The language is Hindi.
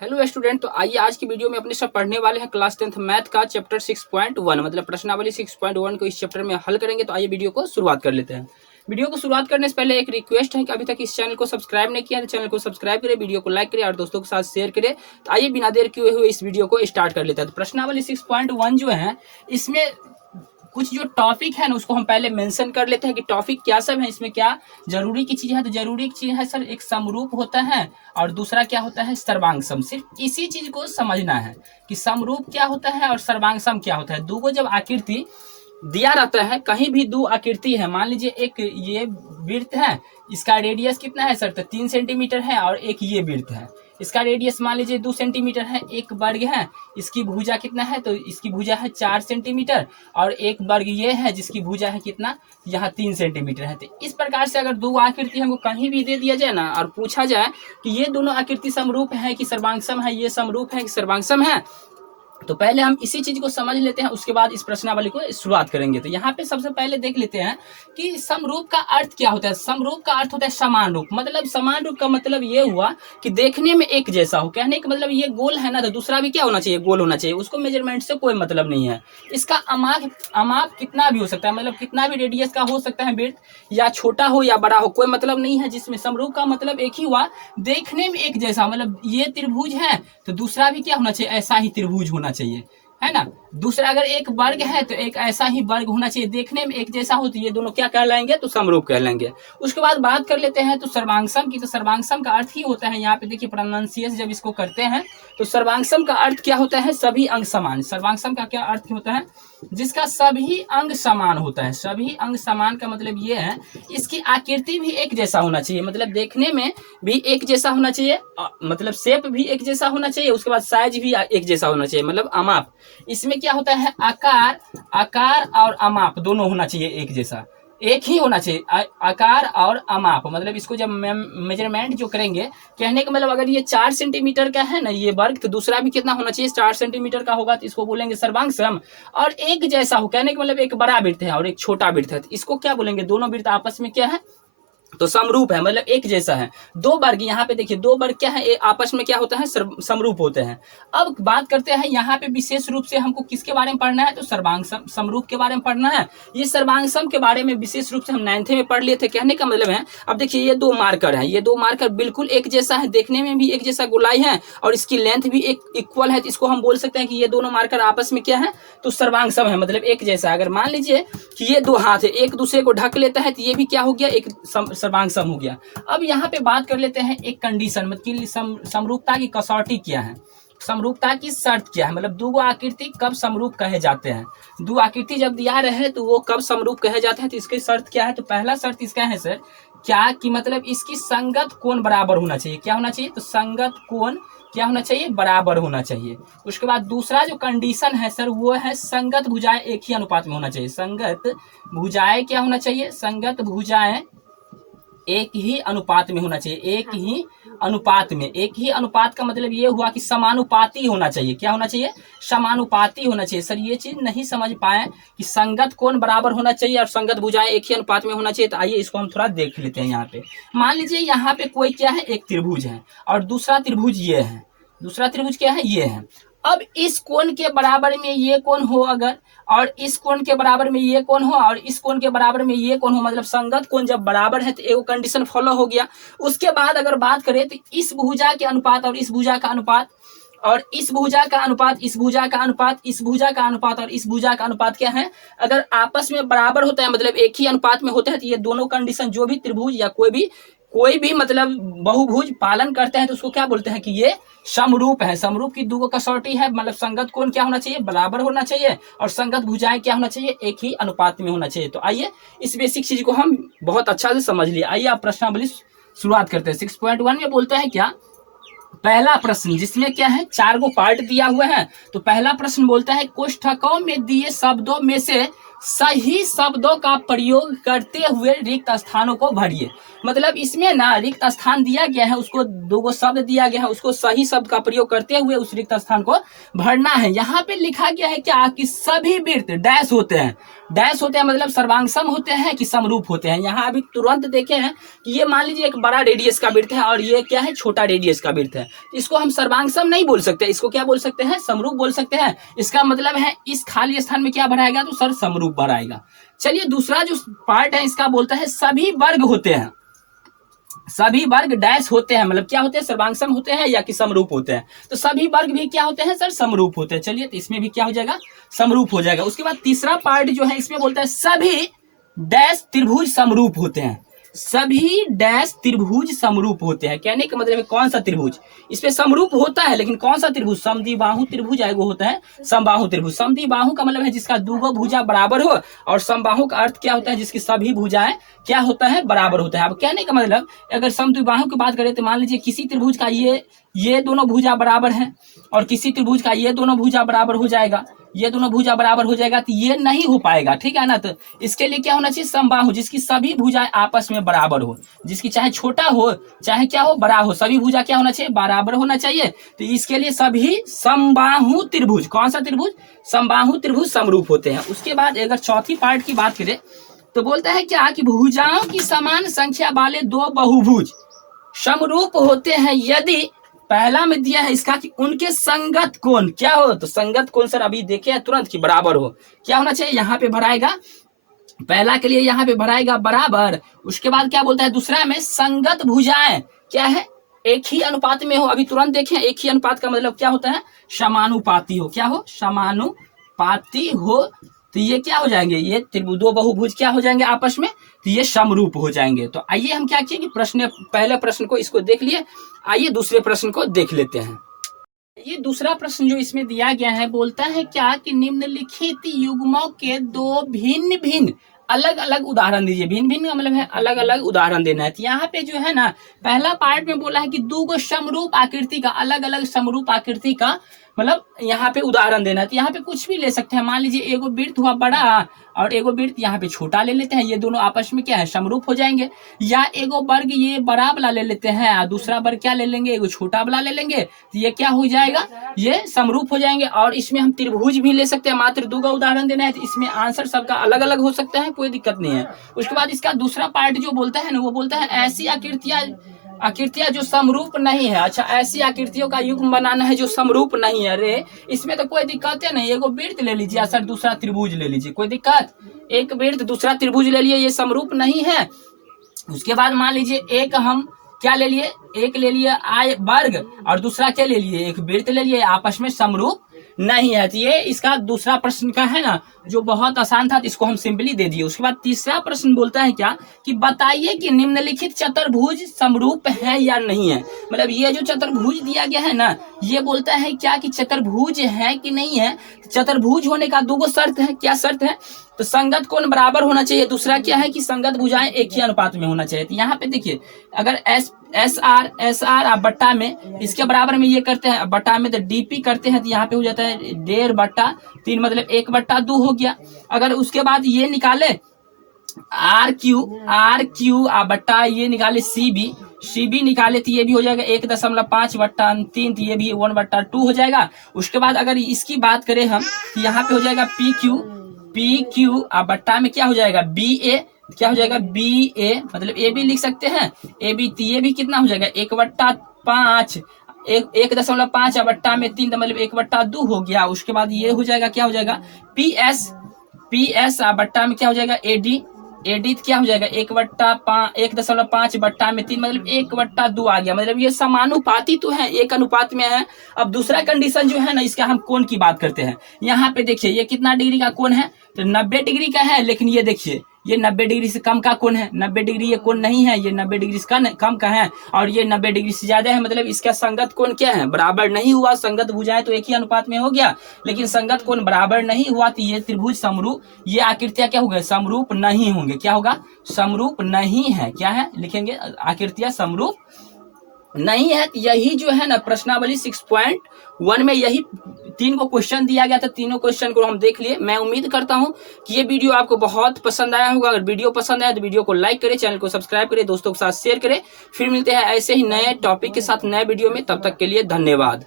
Hello student. तो आइए आज की वीडियो में अपने सब पढ़ने वाले हैं क्लास 10th मैथ का चैप्टर 6.1 मतलब प्रश्नावली 6.1 को इस चैप्टर में हल करेंगे। तो आइए वीडियो को शुरुआत कर लेते हैं। वीडियो को शुरुआत करने से पहले एक रिक्वेस्ट है कि अभी तक इस चैनल को सब्सक्राइब नहीं किया तो चैनल को सब्सक्राइब करें, वीडियो को लाइक करें और दोस्तों के साथ शेयर करें। तो आइए बिना देर किए हुए इस वीडियो को स्टार्ट कर लेते हैं। तो प्रश्नावली 6.1 जो है इसमें कुछ जो टॉपिक है ना उसको हम पहले मेंशन कर लेते हैं कि टॉपिक क्या सब है, इसमें क्या जरूरी की चीज है। तो जरूरी की चीज है सर एक समरूप होता है और दूसरा क्या होता है सर्वांगसम। सिर्फ इसी चीज को समझना है कि समरूप क्या होता है और सर्वांगसम क्या होता है। दो जब आकृति दिया रहता है, कहीं भी दो आकृति है, मान लीजिए एक ये वृत्त है, इसका रेडियस कितना है सर, तो 3 सेंटीमीटर है, और एक ये वृत्त है, इसका रेडियस मान लीजिए 2 सेंटीमीटर है, एक वर्ग है, इसकी भुजा कितना है, तो इसकी भुजा है 4 सेंटीमीटर, और एक वर्ग ये है जिसकी भुजा है कितना, यहाँ 3 सेंटीमीटर है। तो इस प्रकार से अगर दो आकृति हमको कहीं भी दे दिया जाए ना और पूछा जाए कि ये दोनों आकृति समरूप है कि सर्वांगसम है, ये समरूप है कि सर्वांगसम है, तो पहले हम इसी चीज को समझ लेते हैं, उसके बाद इस प्रश्नावली को शुरुआत करेंगे। तो यहाँ पे सबसे पहले देख लेते हैं कि समरूप का अर्थ क्या होता है। समरूप का अर्थ होता है समान रूप। मतलब समान रूप का मतलब ये हुआ कि देखने में एक जैसा हो। कहने का मतलब ये गोल है ना, तो दूसरा भी क्या होना चाहिए, गोल होना चाहिए। उसको मेजरमेंट से कोई मतलब नहीं है। इसका अमाप कितना भी हो सकता है, मतलब कितना भी रेडियस का हो सकता है वृत्त, या छोटा हो या बड़ा हो, कोई मतलब नहीं है। जिसमें समरूप का मतलब एक ही हुआ, देखने में एक जैसा, मतलब ये त्रिभुज है तो दूसरा भी क्या होना चाहिए, ऐसा ही त्रिभुज होना चाहिए, है ना। दूसरा अगर एक वर्ग है तो एक ऐसा ही वर्ग होना चाहिए, देखने में एक जैसा हो, तो ये दोनों क्या कहलाएंगे, तो समरूप कहलाएंगे। उसके बाद बात कर लेते हैं तो सर्वांगसम की। तो सर्वांगसम का अर्थ ही होता है, यहाँ पे देखिए प्रोनाउंसिएशन जब इसको करते हैं तो सर्वांगसम का अर्थ क्या होता है, सभी अंग समान। सर्वांगसम का क्या अर्थ होता है, जिसका सभी अंग समान होता है। सभी अंग समान का मतलब ये है इसकी आकृति भी एक जैसा होना चाहिए, मतलब देखने में भी एक जैसा होना चाहिए, मतलब शेप भी एक जैसा होना चाहिए, उसके बाद साइज भी एक जैसा होना चाहिए, मतलब अमाप। इसमें क्या होता है, आकार और अमाप दोनों होना चाहिए एक जैसा, एक ही होना चाहिए। आकार और अमाप मतलब इसको जब मेजरमेंट जो करेंगे, कहने का मतलब अगर ये 4 सेंटीमीटर का है ना ये वर्ग, तो दूसरा भी कितना होना चाहिए, 4 सेंटीमीटर का होगा, तो इसको बोलेंगे सर्वांगसम। और एक जैसा हो, कहने का मतलब एक बड़ा वृत्त है और एक छोटा वृत्त है, तो इसको क्या बोलेंगे, दोनों वृत्त आपस में क्या है, तो समरूप है, मतलब एक जैसा है। दो वर्ग, यहाँ पे देखिए दो वर्ग क्या है, आपस में क्या होता है, समरूप होते हैं। अब बात करते हैं यहाँ पे विशेष रूप से हमको किसके बारे में पढ़ना है, तो सर्वांगसम समरूप के बारे में पढ़ना है। ये सर्वांगसम के बारे में विशेष रूप से हम 9th में पढ़ लिए थे। कहने का मतलब है, अब देखिए ये दो मार्कर है, ये दो मार्कर बिल्कुल एक जैसा है, देखने में भी एक जैसा गोलाई है और इसकी लेंथ भी एक इक्वल है, तो इसको हम बोल सकते हैं कि ये दोनों मार्कर आपस में क्या है, तो सर्वांगसम है, मतलब एक जैसा। अगर मान लीजिए कि ये दो हाथ है, एक दूसरे को ढक लेता है, तो ये भी क्या हो गया, एक सर्वांगसम हो गया। अब यहाँ पे बात कर लेते हैं एक कंडीशन, मतलब समरूपता की कसौटी क्या है, समरूपता की शर्त क्या है, मतलब दो आकृति कब समरूप कहे जाते हैं। दो आकृति जब दिया रहे तो वो कब समरूप कहे जाते हैं, तो इसकी शर्त क्या है, तो पहला शर्त इसका है सर क्या कि मतलब इसकी संगत कोण बराबर होना चाहिए। क्या होना चाहिए, तो संगत कोण क्या होना चाहिए, बराबर होना चाहिए। उसके बाद दूसरा जो कंडीशन है सर वो है संगत भुजाएं एक ही अनुपात में होना चाहिए। संगत भुजाएं क्या होना चाहिए, संगत भुजाएं एक ही अनुपात में होना चाहिए, एक ही अनुपात में। एक ही अनुपात का मतलब ये हुआ कि समानुपाती होना चाहिए। क्या होना चाहिए, समानुपाती होना चाहिए। सर ये चीज नहीं समझ पाए कि संगत कोण बराबर होना चाहिए और संगत भुजाएं एक ही अनुपात में होना चाहिए, तो आइए इसको हम थोड़ा देख लेते हैं। यहाँ पे मान लीजिए यहाँ पे कोई क्या है, एक त्रिभुज है और दूसरा त्रिभुज ये है, दूसरा त्रिभुज क्या है, ये है। अब इस कोण के बराबर में ये कोण हो अगर, और इस कोण के बराबर में ये कोण हो, और इस कोण के बराबर में ये कोण हो, मतलब संगत कोण जब बराबर है तो एक कंडीशन फॉलो हो गया। उसके बाद अगर बात करें तो इस भुजा के अनुपात और इस भुजा का अनुपात, और इस भुजा का अनुपात, इस भुजा का अनुपात, इस भुजा का अनुपात और इस भुजा का अनुपात क्या है, अगर आपस में बराबर होता है, मतलब एक ही अनुपात में होता है, तो ये दोनों कंडीशन जो भी त्रिभुज या कोई भी मतलब बहुभुज पालन करते हैं तो उसको क्या बोलते हैं कि ये समरूप है। समरूप की दो कसौटी है, मतलब संगत कोण क्या होना चाहिए, बराबर होना चाहिए, और संगत भुजाएं क्या होना चाहिए, एक ही अनुपात में होना चाहिए। तो आइए इस बेसिक चीज को हम बहुत अच्छा से समझ लिए। आइए आप प्रश्नावली शुरुआत करते हैं। 6.1 में बोलता है क्या, पहला प्रश्न जिसमें क्या है, 4 गो पार्ट दिया हुआ है। तो पहला प्रश्न बोलता है कोष्ठकों में दिए शब्दों में से सही शब्दों का प्रयोग करते हुए रिक्त स्थानों को भरिए। मतलब इसमें ना रिक्त स्थान दिया गया है, उसको दो शब्द दिया गया है, उसको सही शब्द का प्रयोग करते हुए उस रिक्त स्थान को भरना है। यहाँ पे लिखा गया है क्या कि सभी वृत्त डैश होते हैं। डैश होते हैं मतलब सर्वांगसम होते हैं कि समरूप होते हैं। यहाँ अभी तुरंत देखे हैं कि ये मान लीजिए एक बड़ा रेडियस का वृत्त है और ये क्या है, छोटा रेडियस का वृत्त है। इसको हम सर्वांगसम नहीं बोल सकते, इसको क्या बोल सकते हैं, समरूप बोल सकते हैं। इसका मतलब है इस खाली स्थान में क्या भराएगा, तो सर समरूप भराएगा। चलिए दूसरा जो पार्ट है इसका बोलता है सभी वर्ग होते हैं। सभी वर्ग डैश होते हैं मतलब क्या होते हैं, सर्वांगसम होते हैं या कि समरूप होते हैं। तो सभी वर्ग भी क्या होते हैं सर, समरूप होते हैं। चलिए तो इसमें भी क्या हो जाएगा, समरूप हो जाएगा। उसके बाद तीसरा पार्ट जो है इसमें बोलता है सभी डैश त्रिभुज समरूप होते हैं। सभी डैश त्रिभुज समरूप होते हैं, कहने का मतलब है कौन सा त्रिभुज इस पे समरूप होता है, लेकिन कौन सा त्रिभुज, समद्विबाहु त्रिभुज है, वो होता है समबाहु त्रिभुज। समद्विबाहु का मतलब है जिसका दूगो भुजा बराबर हो, और समबाहु का अर्थ क्या होता है, जिसकी सभी भुजाएं क्या होता है, बराबर होता है। अब कहने का मतलब अगर समद्विबाहु की बात करें तो मान लीजिए किसी त्रिभुज का ये दोनों भुजा बराबर है और किसी त्रिभुज का ये दोनों भुजा बराबर हो जाएगा, ये दोनों भुजा बराबर हो जाएगा, तो ये नहीं हो पाएगा, ठीक है ना। तो इसके लिए क्या होना चाहिए, समबाहु, जिसकी सभी भुजाएं आपस में बराबर हो, जिसकी चाहे छोटा हो चाहे क्या हो, बड़ा हो, सभी भुजा क्या होना चाहिए, बराबर होना चाहिए। तो इसके लिए सभी समबाहु त्रिभुज, कौन सा त्रिभुज, समबाहु त्रिभुज समरूप होते हैं। उसके बाद अगर चौथी पार्ट की बात करें तो बोलता है क्या कि भुजाओं की समान संख्या वाले दो बहुभुज समरूप होते हैं यदि, पहला में दिया है इसका कि उनके संगत कोण क्या हो, तो संगत कोण सर अभी देखे हैं तुरंत कि बराबर हो, क्या होना चाहिए, यहाँ पे भराएगा, पहला के लिए यहाँ पे भराएगा बराबर। उसके बाद क्या बोलता है दूसरा में, संगत भुजाएं क्या है, एक ही अनुपात में हो। अभी तुरंत देखें एक ही अनुपात का मतलब क्या होता है, समानुपाती हो, क्या हो, समानुपाती हो। तो ये क्या हो जाएंगे, ये दो बहुभुज क्या हो जाएंगे आपस में, तो ये समरूप हो जाएंगे। तो आइए हम क्या किए कि प्रश्न, पहले प्रश्न को इसको देख लिए, आइए दूसरे प्रश्न को देख लेते हैं। ये दूसरा प्रश्न जो इसमें दिया गया है बोलता है क्या कि निम्नलिखित युग्मों के दो भिन्न भिन्न अलग अलग उदाहरण दीजिए। भिन्न भिन्न का मतलब है अलग अलग उदाहरण देना है। तो यहाँ पे जो है ना पहला पार्ट में बोला है कि दो गो समरूप आकृति का, अलग अलग समरूप आकृति का मतलब यहाँ पे उदाहरण देना है। तो यहाँ पे कुछ भी ले सकते हैं, मान लीजिए एगो वृत्त हुआ बड़ा और एगो वृत्त यहाँ पे छोटा ले लेते हैं, ये दोनों आपस में क्या है, समरूप हो जाएंगे। या एगो वर्ग ये बड़ा वाला ले लेते हैं और दूसरा वर्ग क्या ले लेंगे, एगो छोटा वाला ले लेंगे, तो ये क्या हो जाएगा, ये समरूप हो जाएंगे। और इसमें हम त्रिभुज भी ले सकते हैं, मात्र दो का उदाहरण देना है, तो इसमें आंसर सबका अलग अलग हो सकता है, कोई दिक्कत नहीं है। उसके बाद इसका दूसरा पार्ट जो बोलता है ना, वो बोलता है ऐसी आकृतियां जो समरूप नहीं है। अच्छा, ऐसी आकृतियों का युग्म बनाना है जो समरूप नहीं है। अरे इसमें तो कोई दिक्कत है नहीं, एगो वृत्त ले लीजिए सर, दूसरा त्रिभुज ले लीजिए, कोई दिक्कत, एक वृत्त दूसरा त्रिभुज ले लिए, ये समरूप नहीं है। उसके बाद मान लीजिए एक हम क्या ले लिए, एक ले लिए आय वर्ग और दूसरा क्या ले लिए, एक वृत्त ले लिए, आपस में समरूप नहीं है। ये इसका दूसरा प्रश्न का है ना, जो बहुत आसान था, इसको हम सिंपली दे दिए। उसके बाद तीसरा प्रश्न बोलता है क्या कि बताइए कि निम्नलिखित चतुर्भुज समरूप है या नहीं है। मतलब ये जो चतुर्भुज दिया गया है ना, ये बोलता है क्या कि चतुर्भुज है कि नहीं है। चतुर्भुज होने का दो शर्त है, क्या शर्त है, तो संगत कोण बराबर होना चाहिए, दूसरा क्या है कि संगत भुजाएं एक ही अनुपात में होना चाहिए। तो यहाँ पे देखिए अगर एस आर आप बट्टा में इसके बराबर में ये करते हैं, बट्टा में तो डीपी करते हैं, तो यहाँ पे हो जाता है 1.5/3 मतलब 1/2 हो गया। अगर उसके बाद ये निकाले आर क्यू आप बट्टा ये निकाले सी बी निकाले, तो ये भी हो जाएगा 1.5/3, तो ये भी 1/2 हो जाएगा। उसके बाद अगर इसकी बात करें हम, तो यहाँ पे हो जाएगा पी क्यू आप बट्टा में क्या हो जाएगा बी ए, क्या हो जाएगा बी ए, मतलब ए बी लिख सकते हैं, ए बी, तो ये भी कितना हो जाएगा 1/5, 1.5 बट्टा में 3 मतलब 1/2 हो गया। उसके बाद ये हो जाएगा क्या हो जाएगा पी एस बट्टा में क्या हो जाएगा एडी क्या हो जाएगा 1/5 बट्टा में 3 मतलब 1/2 आ गया। मतलब ये समानुपाती तो है, एक अनुपात में है। अब दूसरा कंडीशन जो है ना, इसका हम कोण की बात करते हैं। यहाँ पे देखिए ये कितना डिग्री का कोण है, तो 90 डिग्री का है, लेकिन ये देखिए ये 90 डिग्री से कम का कोण है, 90 डिग्री ये कोण नहीं है, ये 90 डिग्री से कम का है, और ये 90 डिग्री से ज्यादा है। मतलब इसका संगत कोण क्या है, बराबर नहीं हुआ। संगत भुजाएं तो एक ही अनुपात में हो गया, लेकिन संगत कोण बराबर नहीं हुआ, तो ये त्रिभुज समरूप, ये आकृतियां क्या हो गए, समरूप नहीं होंगे। क्या होगा, समरूप नहीं है, क्या है लिखेंगे, आकृतियां समरूप नहीं है। यही जो है ना प्रश्नावली 6.1 में यही 3 को क्वेश्चन दिया गया था, तीनों क्वेश्चन को हम देख लिए। मैं उम्मीद करता हूं कि ये वीडियो आपको बहुत पसंद आया होगा। अगर वीडियो पसंद आया तो वीडियो को लाइक करें, चैनल को सब्सक्राइब करें, दोस्तों के साथ शेयर करें। फिर मिलते हैं ऐसे ही नए टॉपिक के साथ नए वीडियो में, तब तक के लिए धन्यवाद।